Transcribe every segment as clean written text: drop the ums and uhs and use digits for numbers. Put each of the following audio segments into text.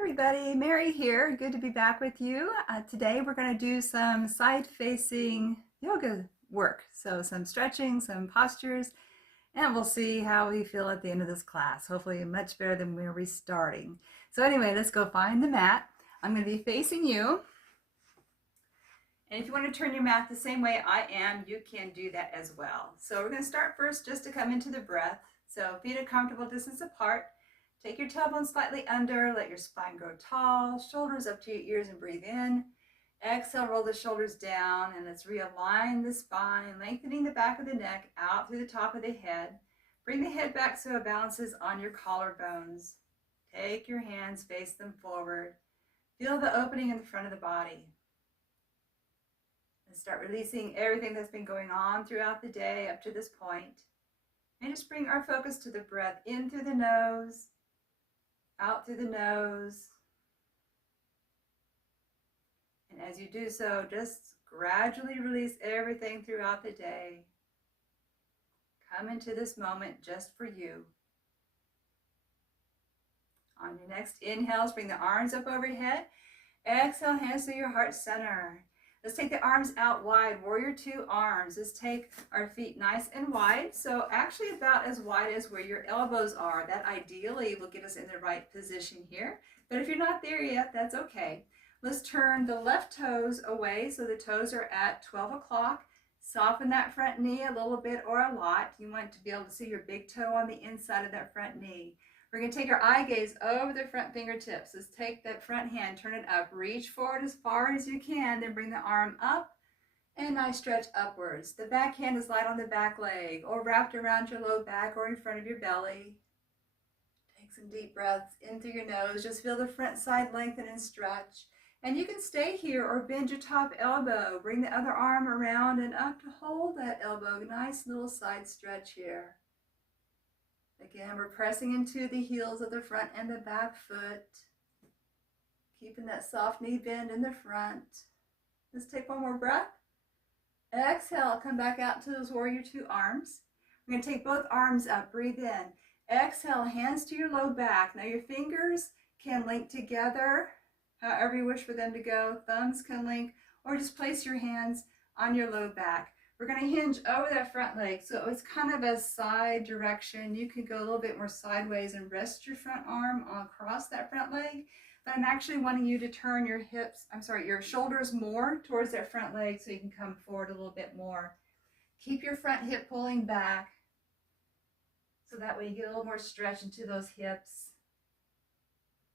Everybody, Mary here. Good to be back with you. Today we're going to do some side-facing yoga work. So some stretching, some postures, and we'll see how we feel at the end of this class. Hopefully much better than when we're restarting. So anyway, let's go find the mat. I'm going to be facing you. And if you want to turn your mat the same way I am, you can do that as well. So we're going to start first just to come into the breath. So feet a comfortable distance apart. Take your tailbone slightly under, let your spine grow tall, shoulders up to your ears and breathe in. Exhale, roll the shoulders down and let's realign the spine, lengthening the back of the neck out through the top of the head. Bring the head back so it balances on your collarbones. Take your hands, face them forward. Feel the opening in the front of the body. And start releasing everything that's been going on throughout the day up to this point. And just bring our focus to the breath in through the nose, out through the nose. And as you do so, just gradually release everything throughout the day. Come into this moment just for you. On your next inhales, bring the arms up overhead. Exhale, hands to your heart center. Let's take the arms out wide, warrior two arms. Let's take our feet nice and wide. So actually about as wide as where your elbows are. That ideally will get us in the right position here. But if you're not there yet, that's okay. Let's turn the left toes away so the toes are at 12 o'clock. Soften that front knee a little bit or a lot. You want to be able to see your big toe on the inside of that front knee. We're going to take our eye gaze over the front fingertips. Let's take that front hand, turn it up, reach forward as far as you can, then bring the arm up and nice stretch upwards. The back hand is light on the back leg or wrapped around your low back or in front of your belly. Take some deep breaths in through your nose. Just feel the front side lengthen and stretch. And you can stay here or bend your top elbow. Bring the other arm around and up to hold that elbow. Nice little side stretch here. Again, we're pressing into the heels of the front and the back foot. Keeping that soft knee bend in the front. Let's take one more breath. Exhale, come back out to those warrior two arms. We're going to take both arms up, breathe in. Exhale, hands to your low back. Now your fingers can link together, however you wish for them to go. Thumbs can link, or just place your hands on your low back. We're going to hinge over that front leg, so it's kind of a side direction. You can go a little bit more sideways and rest your front arm across that front leg. But I'm actually wanting you to turn your your shoulders more towards that front leg so you can come forward a little bit more. Keep your front hip pulling back so that way you get a little more stretch into those hips.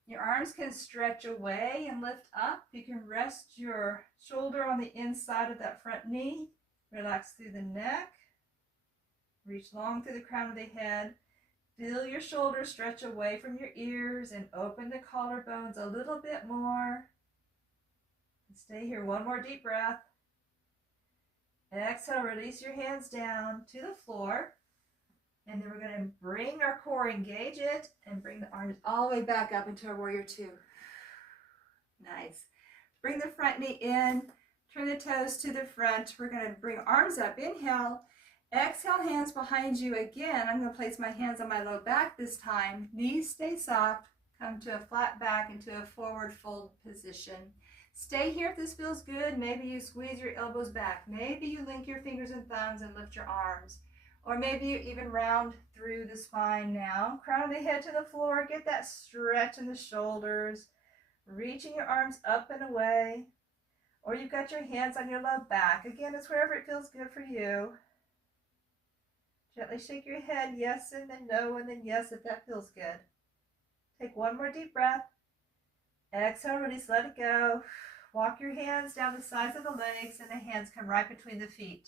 Your arms can stretch away and lift up. You can rest your shoulder on the inside of that front knee. Relax through the neck. Reach long through the crown of the head. Feel your shoulders stretch away from your ears and open the collarbones a little bit more. And stay here. One more deep breath. Exhale, release your hands down to the floor. And then we're going to bring our core, engage it, and bring the arms all the way back up into our warrior two. Nice. Bring the front knee in. Turn the toes to the front. We're going to bring arms up. Inhale. Exhale, hands behind you again. I'm going to place my hands on my low back this time. Knees stay soft. Come to a flat back into a forward fold position. Stay here if this feels good. Maybe you squeeze your elbows back. Maybe you link your fingers and thumbs and lift your arms. Or maybe you even round through the spine now. Crown of the head to the floor. Get that stretch in the shoulders. Reaching your arms up and away. Or you've got your hands on your low back. Again, it's wherever it feels good for you. Gently shake your head, yes, and then no, and then yes, if that feels good. Take one more deep breath. Exhale, release, let it go. Walk your hands down the sides of the legs, and the hands come right between the feet.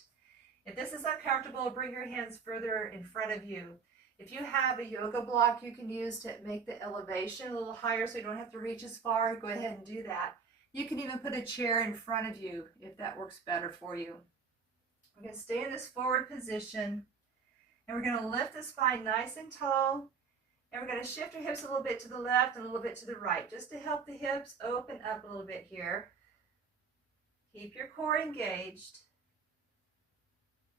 If this is uncomfortable, bring your hands further in front of you. If you have a yoga block you can use to make the elevation a little higher so you don't have to reach as far, go ahead and do that. You can even put a chair in front of you if that works better for you. We're going to stay in this forward position, and we're going to lift the spine nice and tall, and we're going to shift our hips a little bit to the left and a little bit to the right, just to help the hips open up a little bit here. Keep your core engaged.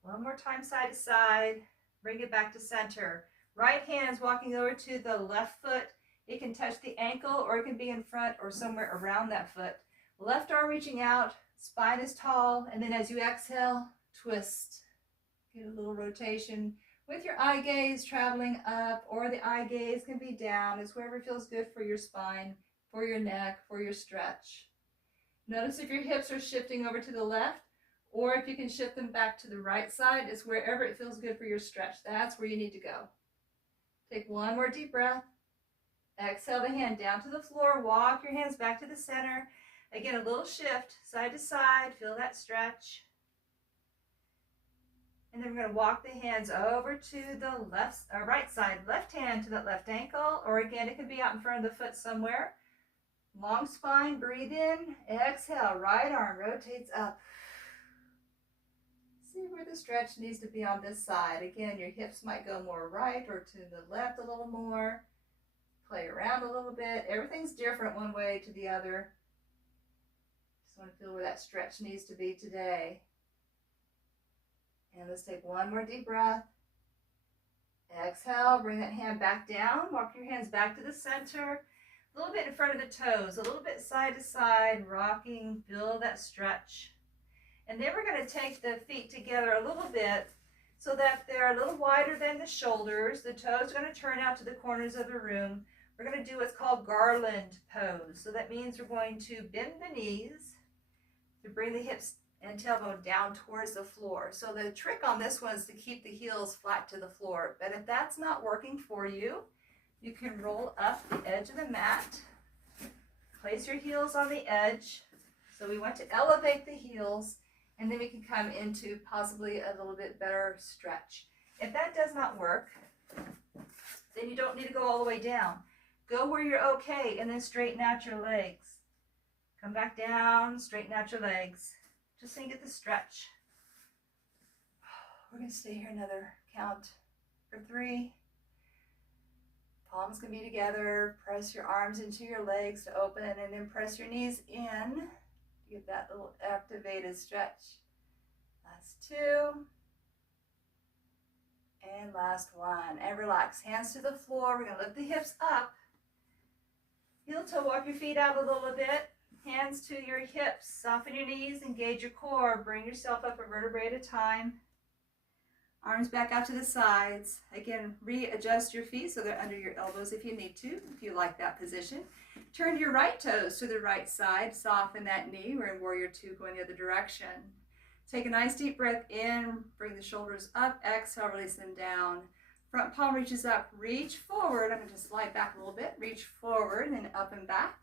One more time, side to side. Bring it back to center. Right hand is walking over to the left foot It can touch the ankle or it can be in front or somewhere around that foot. Left arm reaching out, spine is tall, and then as you exhale, twist. Get a little rotation with your eye gaze traveling up, or the eye gaze can be down. It's wherever feels good for your spine, for your neck, for your stretch. Notice if your hips are shifting over to the left, or if you can shift them back to the right side. It's wherever it feels good for your stretch. That's where you need to go. Take one more deep breath. Exhale the hand down to the floor. Walk your hands back to the center. Again, a little shift, side to side. Feel that stretch. And then we're going to walk the hands over to the right side. Left hand to that left ankle, or again, it could be out in front of the foot somewhere. Long spine, breathe in. Exhale, right arm rotates up. See where the stretch needs to be on this side. Again, your hips might go more right or to the left a little more. Play around a little bit. Everything's different one way to the other. Just want to feel where that stretch needs to be today. And let's take one more deep breath. Exhale, bring that hand back down. Walk your hands back to the center. A little bit in front of the toes, a little bit side to side, rocking. Feel that stretch. And then we're going to take the feet together a little bit so that they're a little wider than the shoulders. The toes are going to turn out to the corners of the room. We're going to do what's called garland pose. So that means we're going to bend the knees to bring the hips and tailbone down towards the floor. So the trick on this one is to keep the heels flat to the floor. But if that's not working for you, you can roll up the edge of the mat. Place your heels on the edge. So we want to elevate the heels, and then we can come into possibly a little bit better stretch. If that does not work, then you don't need to go all the way down. Go where you're okay, and then straighten out your legs. Come back down, straighten out your legs. Just so you get the stretch. We're going to stay here another count for 3. Palms can be together. Press your arms into your legs to open, and then press your knees in to get that little activated stretch. Last 2. And last 1. And relax. Hands to the floor. We're going to lift the hips up. Heel toe, walk your feet out a little bit. Hands to your hips. Soften your knees. Engage your core. Bring yourself up a vertebrae at a time. Arms back out to the sides. Again, readjust your feet so they're under your elbows if you need to, if you like that position. Turn your right toes to the right side. Soften that knee. We're in Warrior 2 going the other direction. Take a nice deep breath in. Bring the shoulders up. Exhale, release them down. Front palm reaches up. Reach forward. I'm going to slide back a little bit. Reach forward and up and back.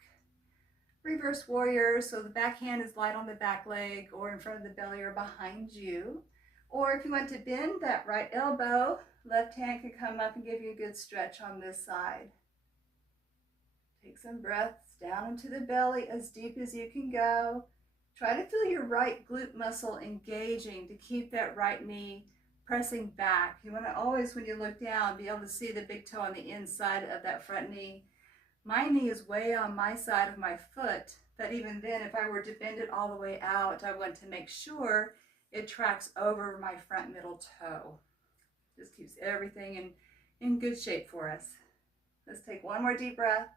Reverse warrior. So the back hand is light on the back leg or in front of the belly or behind you. Or if you want to bend that right elbow, left hand can come up and give you a good stretch on this side. Take some breaths down into the belly as deep as you can go. Try to feel your right glute muscle engaging to keep that right knee pressing back. You want to always, when you look down, be able to see the big toe on the inside of that front knee. My knee is way on my side of my foot, but even then, if I were to bend it all the way out, I want to make sure it tracks over my front middle toe. Just keeps everything in good shape for us. Let's take one more deep breath.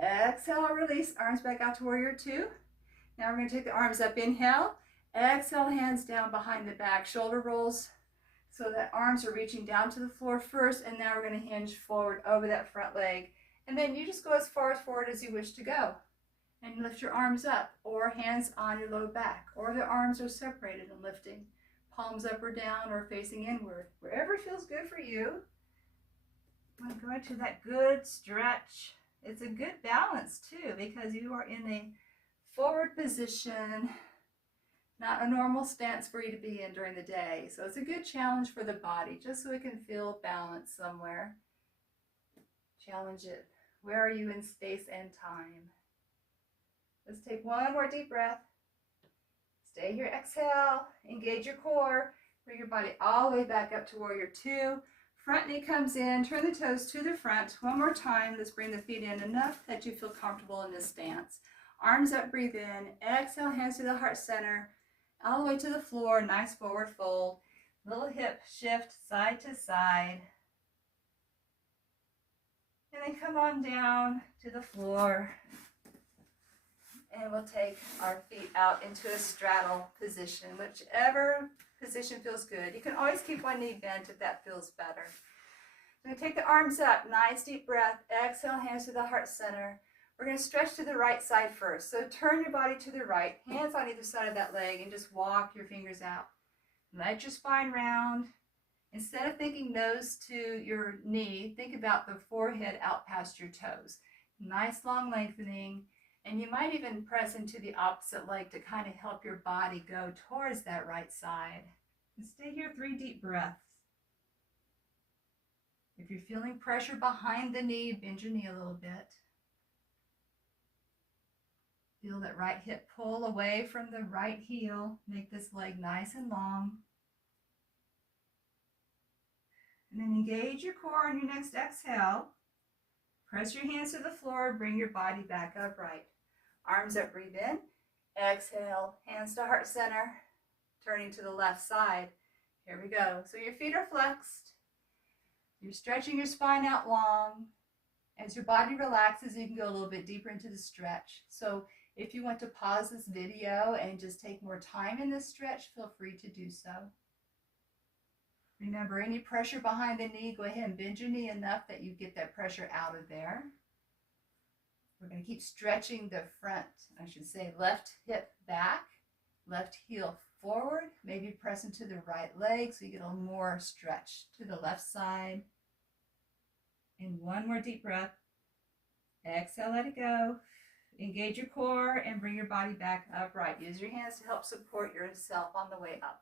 Exhale, release, arms back out to Warrior 2. Now we're going to take the arms up, inhale. Exhale, hands down behind the back, shoulder rolls so that arms are reaching down to the floor first, and now we're going to hinge forward over that front leg. And then you just go as far forward as you wish to go. And lift your arms up, or hands on your low back, or the arms are separated and lifting. Palms up or down or facing inward. Wherever feels good for you. I'm going to go into that good stretch. It's a good balance too, because you are in a forward position, not a normal stance for you to be in during the day. So it's a good challenge for the body, just so it can feel balanced somewhere. Challenge it. Where are you in space and time? Let's take one more deep breath. Stay here, exhale, engage your core, bring your body all the way back up to Warrior 2. Front knee comes in, turn the toes to the front. One more time, let's bring the feet in enough that you feel comfortable in this stance. Arms up, breathe in, exhale, hands to the heart center, all the way to the floor, nice forward fold. Little hip shift side to side. And then come on down to the floor. And we'll take our feet out into a straddle position, whichever position feels good. You can always keep one knee bent if that feels better. We're going to take the arms up, nice deep breath. Exhale, hands to the heart center. We're going to stretch to the right side first. So turn your body to the right, hands on either side of that leg, and just walk your fingers out. Let your spine round. Instead of thinking nose to your knee, think about the forehead out past your toes. Nice long lengthening. And you might even press into the opposite leg to kind of help your body go towards that right side. And stay here 3 deep breaths. If you're feeling pressure behind the knee, bend your knee a little bit. Feel that right hip pull away from the right heel. Make this leg nice and long. And then engage your core on your next exhale. Press your hands to the floor, bring your body back upright. Arms up, breathe in. Exhale, hands to heart center, turning to the left side. Here we go. So your feet are flexed. You're stretching your spine out long. As your body relaxes, you can go a little bit deeper into the stretch. So if you want to pause this video and just take more time in this stretch, feel free to do so. Remember, any pressure behind the knee, go ahead and bend your knee enough that you get that pressure out of there. We're going to keep stretching the front, left hip back, left heel forward, maybe press into the right leg so you get a little more stretch to the left side. And one more deep breath. Exhale, let it go. Engage your core and bring your body back upright. Use your hands to help support yourself on the way up.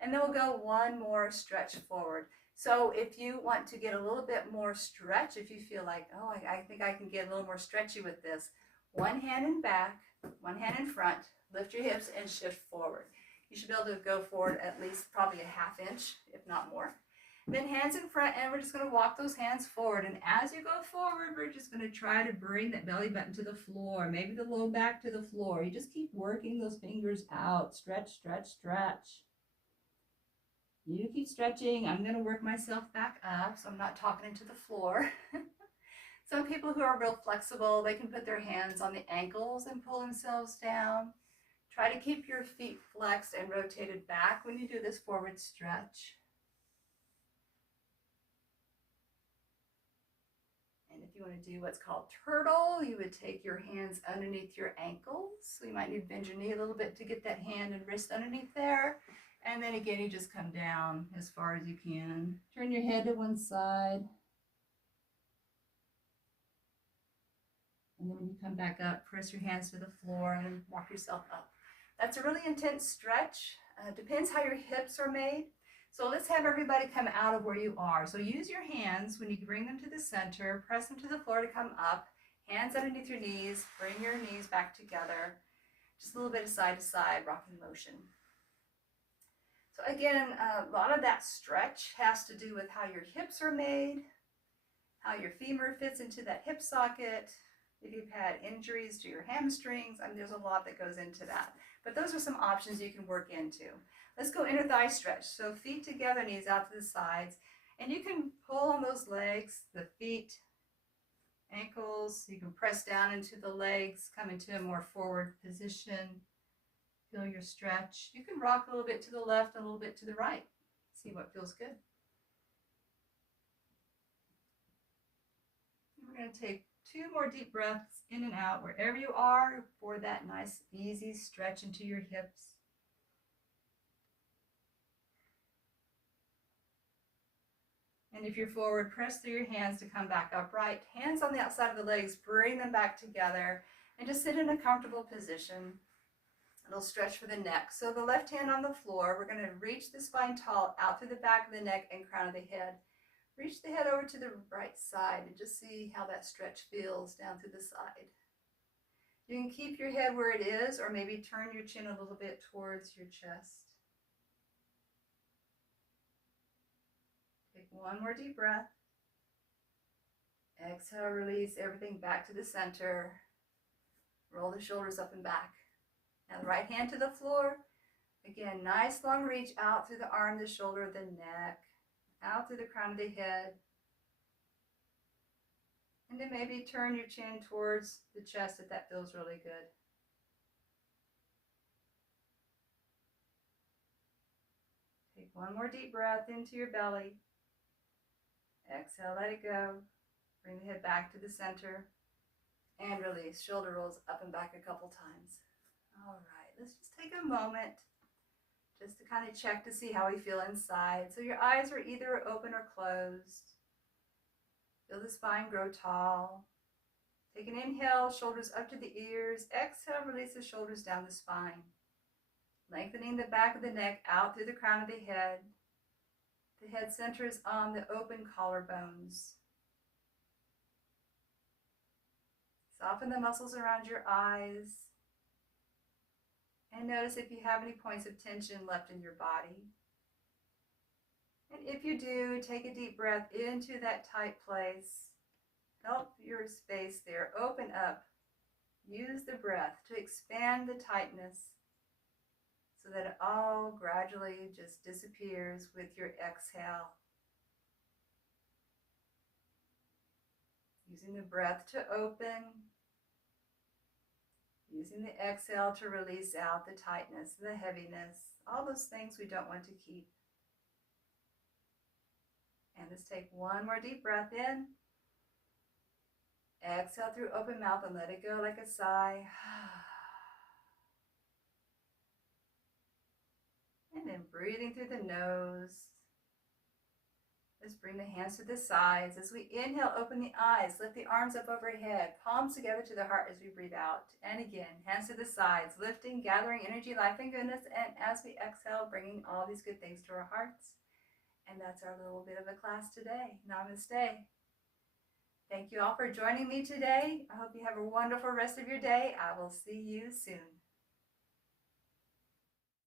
And then we'll go one more stretch forward. So if you want to get a little bit more stretch, if you feel like, oh, I think I can get a little more stretchy with this, one hand in back, one hand in front, lift your hips and shift forward. You should be able to go forward at least probably a ½ inch, if not more. Then hands in front, and we're just going to walk those hands forward. And as you go forward, we're just going to try to bring that belly button to the floor, maybe the low back to the floor. You just keep working those fingers out. Stretch, stretch, stretch. You keep stretching. I'm going to work myself back up so I'm not talking into the floor. Some people who are real flexible, they can put their hands on the ankles and pull themselves down. Try to keep your feet flexed and rotated back when you do this forward stretch. And if you want to do what's called turtle, you would take your hands underneath your ankles. So you might need to bend your knee a little bit to get that hand and wrist underneath there. And then again, you just come down as far as you can. Turn your head to one side. And then when you come back up, press your hands to the floor and walk yourself up. That's a really intense stretch. Depends how your hips are made. So let's have everybody come out of where you are. So use your hands when you bring them to the center, press them to the floor to come up. Hands underneath your knees, bring your knees back together. Just a little bit of side to side rocking motion. So again, a lot of that stretch has to do with how your hips are made, how your femur fits into that hip socket. If you've had injuries to your hamstrings, there's a lot that goes into that. But those are some options you can work into. Let's go inner thigh stretch. So feet together, knees out to the sides. And you can pull on those legs, the feet, ankles. You can press down into the legs, come into a more forward position. Feel your stretch. You can rock a little bit to the left, a little bit to the right. See what feels good. We're going to take 2 more deep breaths in and out wherever you are for that nice, easy stretch into your hips. And if you're forward, press through your hands to come back upright. Hands on the outside of the legs, bring them back together, and just sit in a comfortable position. A little stretch for the neck. So the left hand on the floor, we're going to reach the spine tall out through the back of the neck and crown of the head. Reach the head over to the right side and just see how that stretch feels down through the side. You can keep your head where it is, or maybe turn your chin a little bit towards your chest. Take one more deep breath. Exhale, release everything back to the center. Roll the shoulders up and back. Now the right hand to the floor. Again, nice long reach out through the arm, the shoulder, the neck, out through the crown of the head. And then maybe turn your chin towards the chest if that feels really good. Take one more deep breath into your belly. Exhale, let it go. Bring the head back to the center. And release. Shoulder rolls up and back a couple times. All right, let's just take a moment just to kind of check to see how we feel inside. So your eyes are either open or closed. Feel the spine grow tall. Take an inhale, shoulders up to the ears. Exhale, release the shoulders down the spine. Lengthening the back of the neck out through the crown of the head. The head centers on the open collarbones. Soften the muscles around your eyes. And notice if you have any points of tension left in your body. And if you do, take a deep breath into that tight place. Help your space there open up. Use the breath to expand the tightness so that it all gradually just disappears with your exhale. Using the breath to open. Using the exhale to release out the tightness, the heaviness, all those things we don't want to keep. And let's take one more deep breath in. Exhale through open mouth and let it go like a sigh. And then breathing through the nose. Let's bring the hands to the sides. As we inhale, open the eyes, lift the arms up overhead, palms together to the heart as we breathe out. And again, hands to the sides, lifting, gathering energy, life, and goodness. And as we exhale, bringing all these good things to our hearts. And that's our little bit of a class today. Namaste. Thank you all for joining me today. I hope you have a wonderful rest of your day. I will see you soon.